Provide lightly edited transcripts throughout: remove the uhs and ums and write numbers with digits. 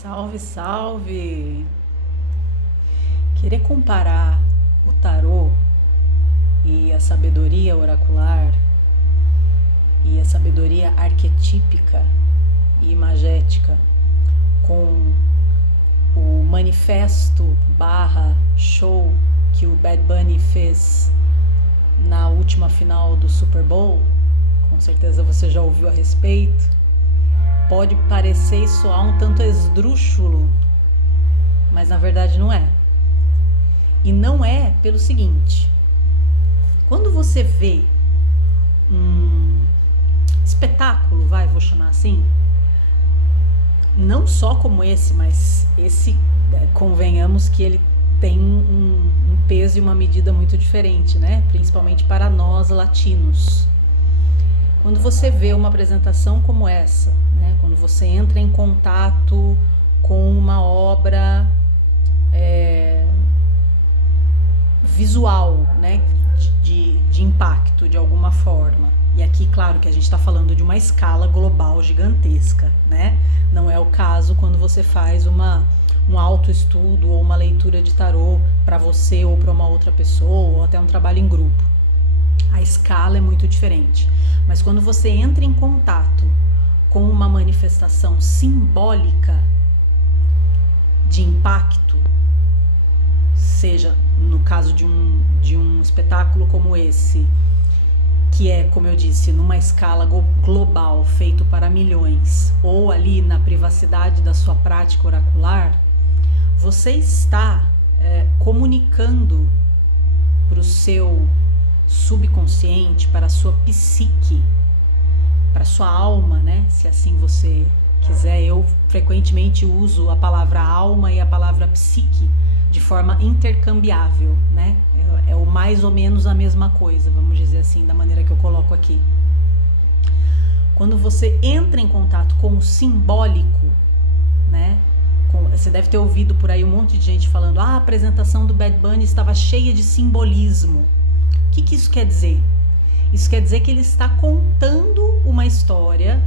Salve, salve! Querer comparar o tarô e a sabedoria oracular e a sabedoria arquetípica e imagética com o manifesto barra show que o Bad Bunny fez na última final do Super Bowl, com certeza você já ouviu a respeito, pode parecer e soar um tanto esdrúxulo, mas na verdade não é. E não é pelo seguinte: quando você vê um espetáculo, vou chamar assim, não só como esse, mas esse, convenhamos que ele tem um peso e uma medida muito diferente, né? Principalmente para nós latinos. Quando você vê uma apresentação como essa, né? Quando você entra em contato com uma obra visual, né? De impacto de alguma forma. E aqui, claro, que a gente está falando de uma escala global gigantesca, né? Não é o caso quando você faz um autoestudo ou uma leitura de tarô para você ou para uma outra pessoa, ou até um trabalho em grupo. A escala é muito diferente. Mas quando você entra em contato com uma manifestação simbólica de impacto, seja no caso de um espetáculo como esse, que é, como eu disse, numa escala global, feito para milhões, ou ali na privacidade da sua prática oracular, você está comunicando para o seu subconsciente, para a sua psique, para a sua alma, né? Se assim você quiser. Eu frequentemente uso a palavra alma e a palavra psique de forma intercambiável, né? É o mais ou menos a mesma coisa, vamos dizer assim, da maneira que eu coloco aqui. Quando você entra em contato com o simbólico, né? Você deve ter ouvido por aí um monte de gente falando: a apresentação do Bad Bunny estava cheia de simbolismo. O que isso quer dizer? Isso quer dizer que ele está contando uma história,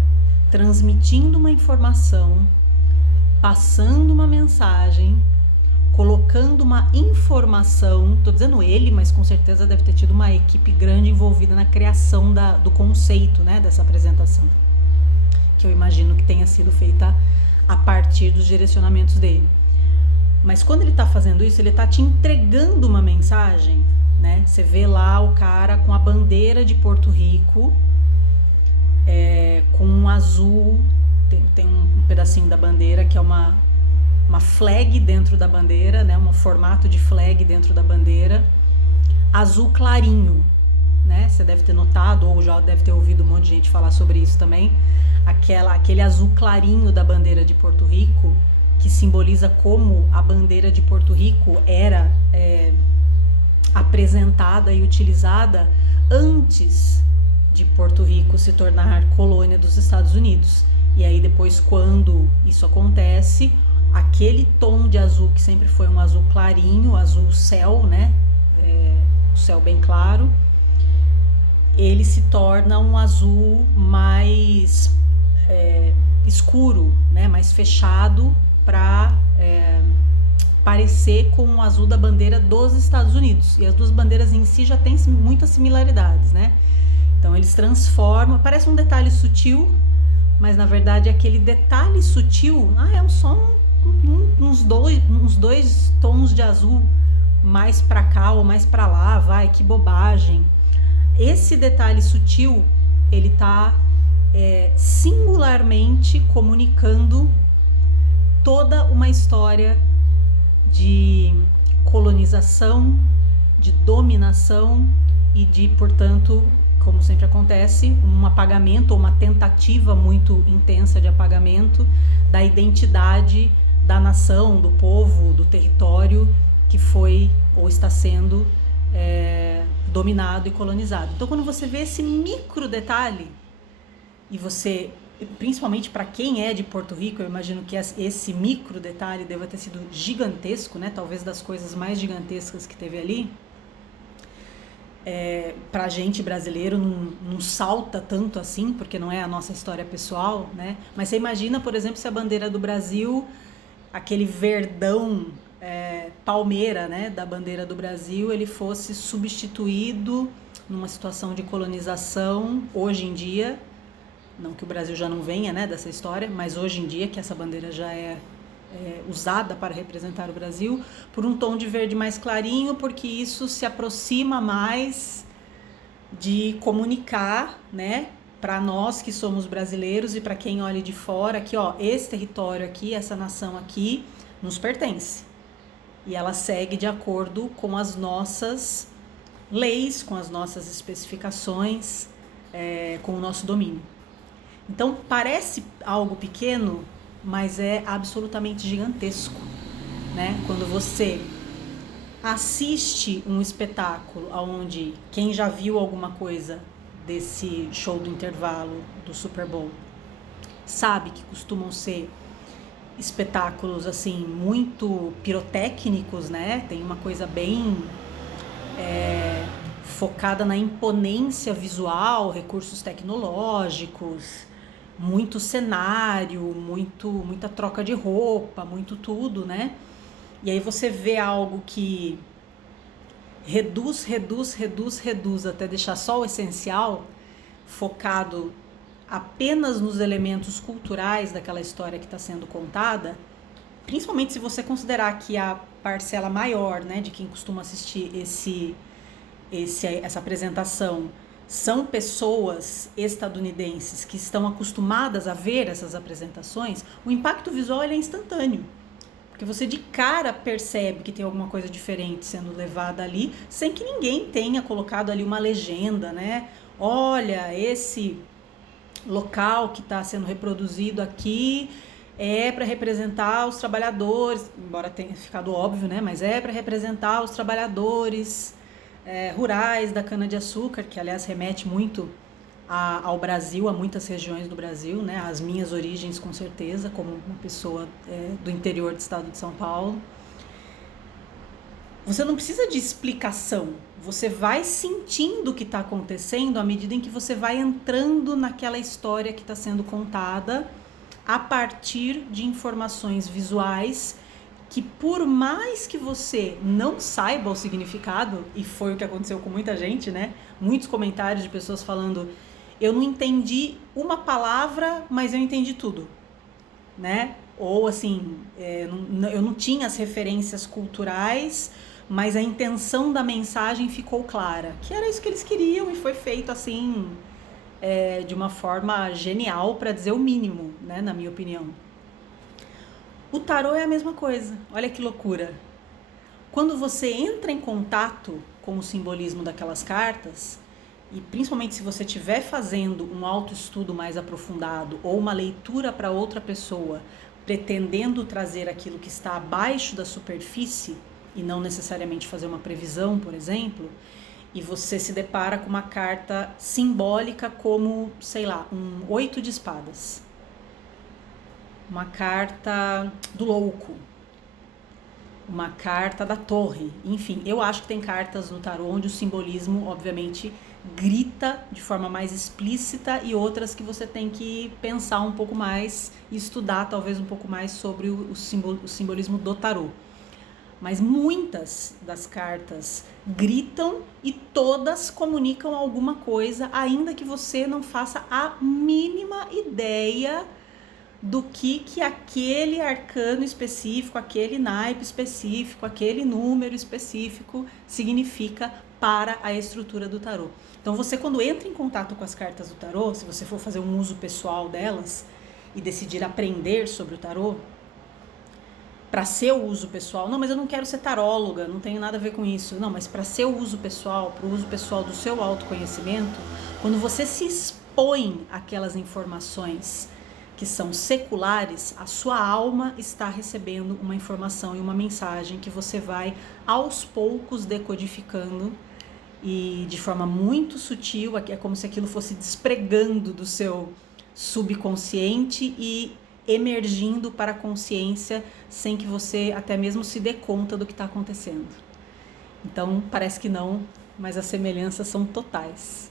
transmitindo uma informação, passando uma mensagem, colocando uma informação. Estou dizendo ele, mas com certeza deve ter tido uma equipe grande envolvida na criação do conceito, né, dessa apresentação, que eu imagino que tenha sido feita a partir dos direcionamentos dele. Mas quando ele está fazendo isso, ele está te entregando uma mensagem, né? Você vê lá o cara com a bandeira de Porto Rico, com um azul, tem um pedacinho da bandeira que é uma flag dentro da bandeira, né? Um formato de flag dentro da bandeira, azul clarinho, né? Você deve ter notado ou já deve ter ouvido um monte de gente falar sobre isso também. Aquele azul clarinho da bandeira de Porto Rico, que simboliza como a bandeira de Porto Rico era apresentada e utilizada antes de Porto Rico se tornar colônia dos Estados Unidos. E aí depois, quando isso acontece, aquele tom de azul que sempre foi um azul clarinho, azul céu, né? Um céu bem claro, ele se torna um azul mais escuro, né? Mais fechado, para parecer com o azul da bandeira dos Estados Unidos. E as duas bandeiras em si já têm muitas similaridades, né? Então eles transformam, parece um detalhe sutil, mas na verdade aquele detalhe sutil é só uns dois tons de azul mais para cá ou mais para lá, que bobagem. Esse detalhe sutil, ele tá singularmente comunicando toda uma história de colonização, de dominação e de, portanto, como sempre acontece, um apagamento ou uma tentativa muito intensa de apagamento da identidade da nação, do povo, do território que foi ou está sendo dominado e colonizado. Então, quando você vê esse micro detalhe, e você, principalmente para quem é de Porto Rico, eu imagino que esse micro detalhe deva ter sido gigantesco, né? Talvez das coisas mais gigantescas que teve ali. Pra gente brasileiro não salta tanto assim, porque não é a nossa história pessoal, né? Mas você imagina, por exemplo, se a bandeira do Brasil aquele verdão palmeira, né, da bandeira do Brasil, ele fosse substituído numa situação de colonização hoje em dia, não que o Brasil já não venha, né, dessa história, mas hoje em dia que essa bandeira já é usada para representar o Brasil, por um tom de verde mais clarinho, porque isso se aproxima mais de comunicar, né, para nós que somos brasileiros e para quem olha de fora, que ó, esse território aqui, essa nação aqui, nos pertence. E ela segue de acordo com as nossas leis, com as nossas especificações, com o nosso domínio. Então parece algo pequeno, mas é absolutamente gigantesco, né? Quando você assiste um espetáculo onde quem já viu alguma coisa desse show do intervalo do Super Bowl sabe que costumam ser espetáculos assim muito pirotécnicos, né? Tem uma coisa bem focada na imponência visual, recursos tecnológicos, muito cenário, muita troca de roupa, muito tudo, né? E aí você vê algo que reduz até deixar só o essencial, focado apenas nos elementos culturais daquela história que está sendo contada, principalmente se você considerar que a parcela maior, né, de quem costuma assistir essa apresentação são pessoas estadunidenses que estão acostumadas a ver essas apresentações, o impacto visual ele é instantâneo. Porque você de cara percebe que tem alguma coisa diferente sendo levada ali, sem que ninguém tenha colocado ali uma legenda, né? Olha, esse local que está sendo reproduzido aqui é para representar os trabalhadores, embora tenha ficado óbvio, né? Mas é para representar os trabalhadores rurais da cana-de-açúcar, que aliás remete muito ao Brasil, a muitas regiões do Brasil, né? As minhas origens com certeza, como uma pessoa do interior do estado de São Paulo. Você não precisa de explicação, você vai sentindo o que está acontecendo à medida em que você vai entrando naquela história que está sendo contada a partir de informações visuais que, por mais que você não saiba o significado, e foi o que aconteceu com muita gente, né? Muitos comentários de pessoas falando: eu não entendi uma palavra, mas eu entendi tudo, né? Ou assim, eu não tinha as referências culturais, mas a intenção da mensagem ficou clara, que era isso que eles queriam e foi feito assim, de uma forma genial, para dizer o mínimo, né? Na minha opinião. O tarô é a mesma coisa, olha que loucura. Quando você entra em contato com o simbolismo daquelas cartas, e principalmente se você estiver fazendo um autoestudo mais aprofundado ou uma leitura para outra pessoa, pretendendo trazer aquilo que está abaixo da superfície, e não necessariamente fazer uma previsão, por exemplo, e você se depara com uma carta simbólica como, sei lá, um 8 de espadas. Uma carta do louco, uma carta da torre, enfim, eu acho que tem cartas no tarô onde o simbolismo, obviamente, grita de forma mais explícita e outras que você tem que pensar um pouco mais e estudar talvez um pouco mais sobre o simbolismo do tarô. Mas muitas das cartas gritam e todas comunicam alguma coisa, ainda que você não faça a mínima ideia do que aquele arcano específico, aquele naipe específico, aquele número específico significa para a estrutura do tarô. Então você, quando entra em contato com as cartas do tarô, se você for fazer um uso pessoal delas e decidir aprender sobre o tarô, para seu uso pessoal, não, mas eu não quero ser taróloga, não tenho nada a ver com isso, não, mas para seu uso pessoal, para o uso pessoal do seu autoconhecimento, quando você se expõe àquelas informações que são seculares, a sua alma está recebendo uma informação e uma mensagem que você vai aos poucos decodificando e de forma muito sutil, é como se aquilo fosse despregando do seu subconsciente e emergindo para a consciência sem que você até mesmo se dê conta do que está acontecendo. Então parece que não, mas as semelhanças são totais.